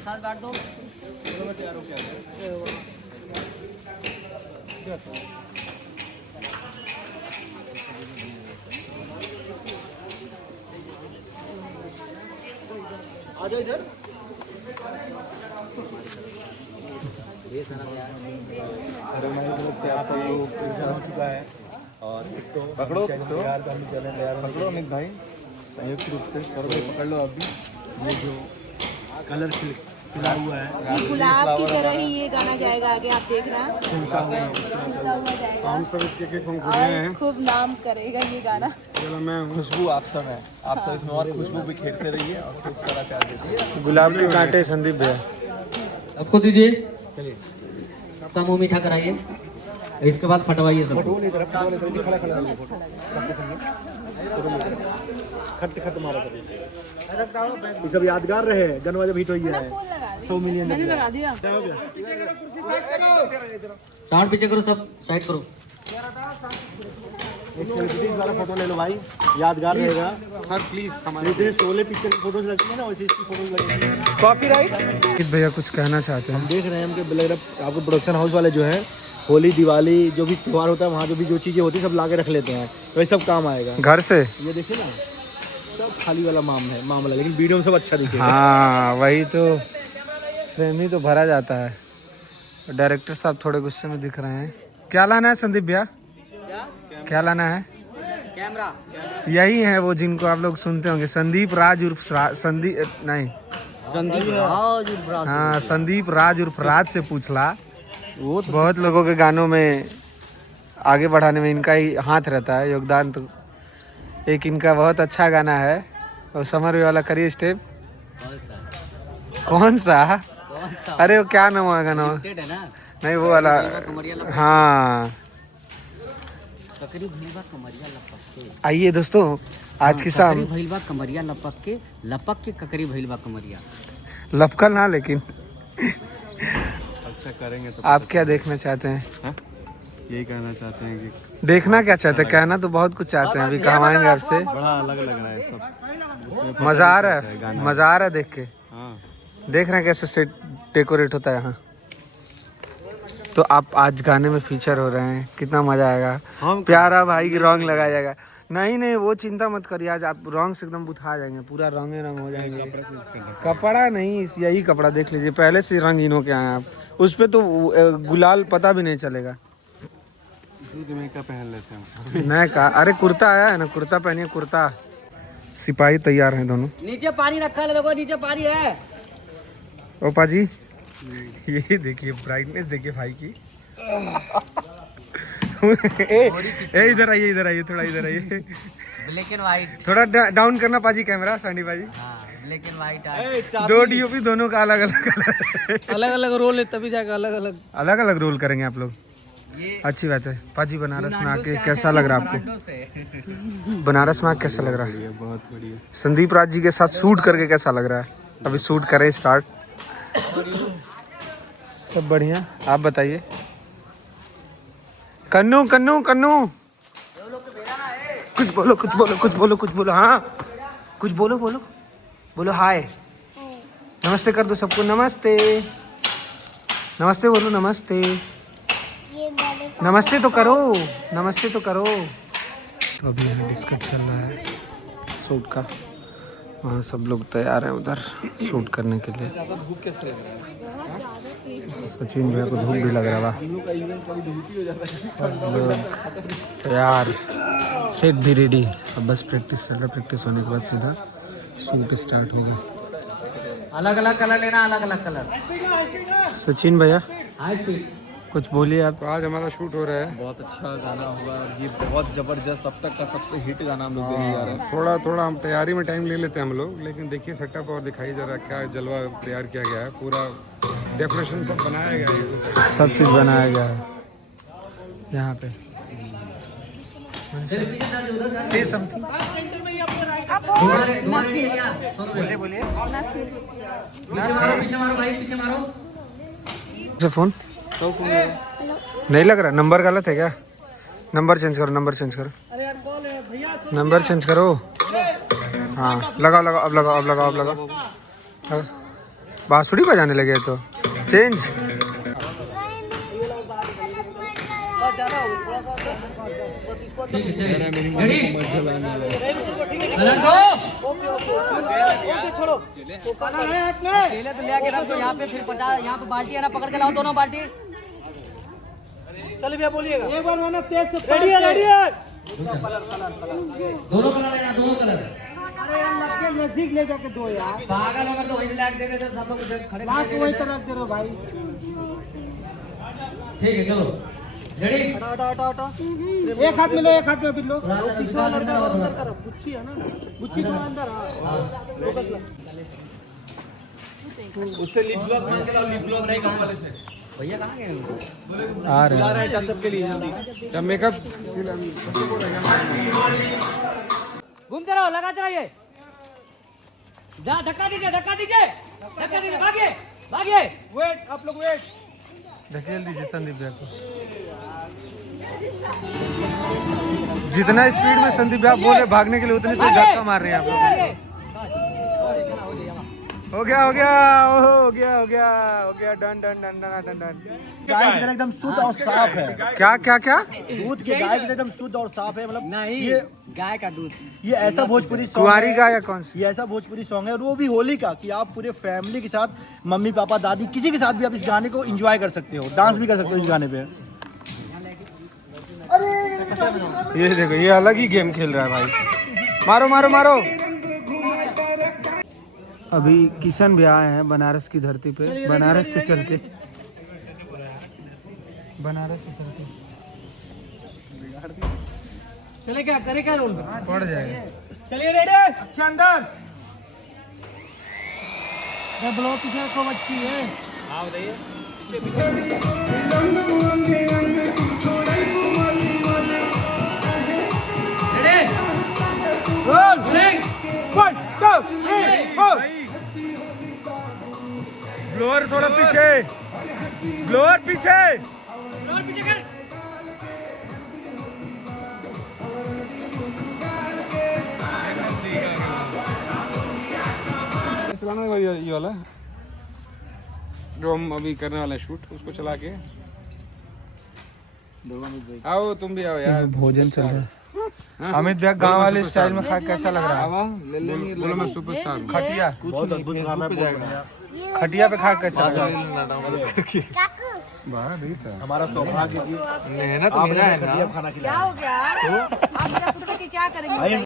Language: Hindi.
प्रसाद बांट दो। आ जाओ इधर। से आपका वो हो चुका है और पकड़ो पकड़ो अमित भाई, संयुक्त रूप से सर भाई पकड़ लो। अभी ये जो कलर खिला हुआ है गुलाब की तरह ही ये गाना जाएगा आगे, आप देख रहे हैं। हम सब इसके हैं, खूब नाम करेगा ये गाना। मैं खुशबू आप सब है, आप सब इसमें और खुशबू भी खेलते रहिए और खूब सारा प्यार दीजिए। गुलाब के कांटे संदीप भैया सबको दीजिए। चलिए सबका मुंह मीठा कराइए, इसके बाद फटवाइए सब। खट मारा ये सब यादगार रहे। गनवा जब हिट हुई है 100 मिलियन मैंने लगा दिया। साउंड पीछे करो, सब साइड करो। एक सेलिब्रिटीज वाला फोटो ले लो भाई, यादगार रहेगा। सर प्लीज हमारे जैसे शोले पिक्चर की फोटोज लगती है ना, वैसे इसकी फोटोज लगेगी। कॉपीराइट। भैया कुछ कहना चाहते हैं? हम देख रहे हैं हमके लग रहा आपको प्रोडक्शन हाउस वाले जो है होली दिवाली जो भी त्यौहार होता है वहाँ जो भी जो चीज़ें होती है सब ला के रख लेते हैं, तो ये सब काम आएगा घर से। ये देखिए ना सब खाली वाला मामला, लेकिन वीडियो में सब अच्छा दिखेगा। हाँ वही तो, फ्रेम ही तो भरा जाता है। डायरेक्टर साहब थोड़े गुस्से में दिख रहे हैं। क्या लाना है संदीप भैया? क्या लाना है? कैमरा। यही है वो जिनको आप लोग सुनते होंगे, संदीप राज उर्फ संदीप नहीं हाँ संदीप राज उर्फ राज से पूछला। वो तो बहुत लोगों के गानों में आगे बढ़ाने में इनका ही हाथ रहता है, योगदान। तो एक इनका बहुत अच्छा गाना है और समर वाला करिए स्टेप। कौन सा? अरे वो क्या नाम है गाना? नहीं वो वाला, हाँ। आइए दोस्तों आज की शाम भइलबा कमरिया लपक के ककरी भइलबा कमरिया लपकल ना, लेकिन अच्छा करेंगे तो आप क्या देखना चाहते हैं? यही कहना चाहते हैं कि देखना क्या चाहते हैं? कहना तो बहुत कुछ चाहते हैं, अभी कहवाएंगे आपसे। बड़ा अलग लग रहा है सब, मजा आ रहा है, मजा आ रहा है देख के। हाँ देख रहे हैं कैसे सेट डेकोरेट होता है यहाँ। तो आप आज गाने में फीचर हो रहे हैं, कितना मजा आएगा। प्यारा भाई की रंग लगाया जाएगा। नहीं वो चिंता मत करिए, आज आप रंग से एकदम बुझा जाएंगे, पूरा रंगे रंग हो जाएंगे। कपड़ा नहीं, यही कपड़ा देख लीजिए, पहले से रंगीन होके आए आप। उस पर तो गुलाल पता भी नहीं चलेगा। का पहन लेते हैं नहीं कहा, अरे कुर्ता आया है ना, कुर्ता पहनिए कुर्ता। सिपाही तैयार हैं दोनों। नीचे पानी रखा है, देखो नीचे पानी है। ओपा जी ये देखिए ब्राइटनेस देखिए भाई की। इधर आइए थोड़ा, इधर आइए। ब्लैक एंड व्हाइट थोड़ा डाउन करना पाजी कैमरा, सांडी पाजी। ब्लैक एंड व्हाइट दो डीओपी दोनों का अलग अलग रोल है, तभी जाकर अलग रोल करेंगे आप लोग। अच्छी बात है। पाजी बनारस में आके कैसा लग रहा है आपको? बनारस में आके कैसा लग रहा है? बहुत बढ़िया। संदीप राज जी के साथ शूट करके कैसा लग रहा है? अभी शूट करें स्टार्ट। सब बढ़िया, आप बताइए। कन्नू कुछ बोलो हाँ, कुछ बोलो हाय। नमस्ते कर दो सबको, नमस्ते बोलो, नमस्ते तो करो। तो अभी यहाँ डिस्कस चल रहा है शूट का, वहाँ सब लोग तैयार हैं उधर शूट करने के लिए। सचिन भैया को धूप भी लग रहा है, सब लोग तैयार, सेट भी रेडी। अब बस प्रैक्टिस चल रहा है, प्रैक्टिस होने के बाद सीधा शूट स्टार्ट होगा। अलग अलग कलर लेना, अलग अलग कलर। सचिन भैया हाई स्पीड कुछ बोलिए आप। आज हमारा शूट हो रहा है, बहुत अच्छा गाना होगा ये, बहुत जबरदस्त, अब तक का सबसे हिट गाना हम लोग देने जा रहे हैं। थोड़ा हम तैयारी में टाइम ले लेते हैं हम लोग, लेकिन देखिए सेटअप और दिखाई जरा क्या जलवा तैयार किया गया है। पूरा डेकोरेशन सब बनाया गया है, सब चीज़ बनाया गया है यहाँ पे। से समथिंग पीछे मारो भाई, पीछे मारो। फोन नहीं लग रहा, नंबर गलत है क्या? नंबर चेंज करो। हाँ लगाओ, अब लगाओ। बांसुरी बजाने लगे तो चेंज। ज्यादा हो थोड़ा सा अंदर, बस इसको ठीक है चलिए रेडी ओके ओके ओके छोड़ो पहले तो लेके रख दो यहाँ पे, फिर 50 यहाँ पे बाल्टी है ना, पकड़ के लाओ दोनों बाल्टी। चलिए भैया बोलिएगा एक बार मैंने तेज से रेडी है दोनों कलर है यहाँ, दोनों कलर। अरे यार नजदीक ले जाके दो यार, पागल होकर तो वहीं से लाके दे देते सब लोग खड़े वहीं पर रख दे दो भाई। ठीक है चलो रेडी। हटा एक हाथ में लो, एक हाथ में भी लो। पीछे वाला लड़का और अंदर करो, गुच्ची है ना, गुच्ची थोड़ा अंदर फोकस ला। उससे लिप ग्लॉस मांग के लाओ, लिप ग्लॉस नहीं कम वाले से। भैया कहाँ गए? आ रहे ला हैं रहा है टचअप के लिए जल्दी। जब मेकअप घूमते रहो, लगाते रहिए। जा धक्का दीजिए, धक्का दीजिए, धक्का दीजिए, भागिए भागिए। वेट आप लोग वेट। धकेल दीजिए संदीप भैया को। जितना स्पीड में संदीप भैया बोले भागने के लिए उतनी तो धक्का मार रहे हैं आप लोग। हो गया डन गाय की तरह एकदम शुद्ध और साफ है। क्या दूध के गाय की तरह एकदम शुद्ध और साफ है, मतलब नहीं ये गाय का दूध। ये ऐसा भोजपुरी सॉन्ग कुंवारी गाय या कौन सी? ये ऐसा भोजपुरी सॉन्ग है और वो भी होली का, कि आप पूरे फैमिली के साथ, मम्मी पापा दादी किसी के साथ भी आप इस गाने को एंजॉय कर सकते हो, डांस भी कर सकते हो इस गाने पे। ये देखो ये अलग ही गेम खेल रहा है भाई। मारो। अभी किशन भी आए हैं बनारस की धरती पे, बनारस से चल के चले क्या करे क्या रोल पड़ जाएगा। चलिए रेडी अच्छा अंदर ब्लॉक पीछे को बच्ची है। हाँ बताइए। ब्लोअर थोड़ा पीछे, ब्लोअर पीछे कर। चलाना है ये वाला जो हम अभी करने वाले हैं शूट, उसको चला के आओ। तुम भी आओ यार, भोजन चल रहा है। अमित भैया गांव वाले स्टाइल में खा कैसा लग रहा है? बोलो मैं सुपरस्टार हूँ। खटिया खटिया पे खा कैसा लग रहा है? हमारा सौभाग्य जी मेहनत मेरा है ना। खाना खिलाया। क्या हो गया? आप मेरा पुत्र के क्या करेंगे?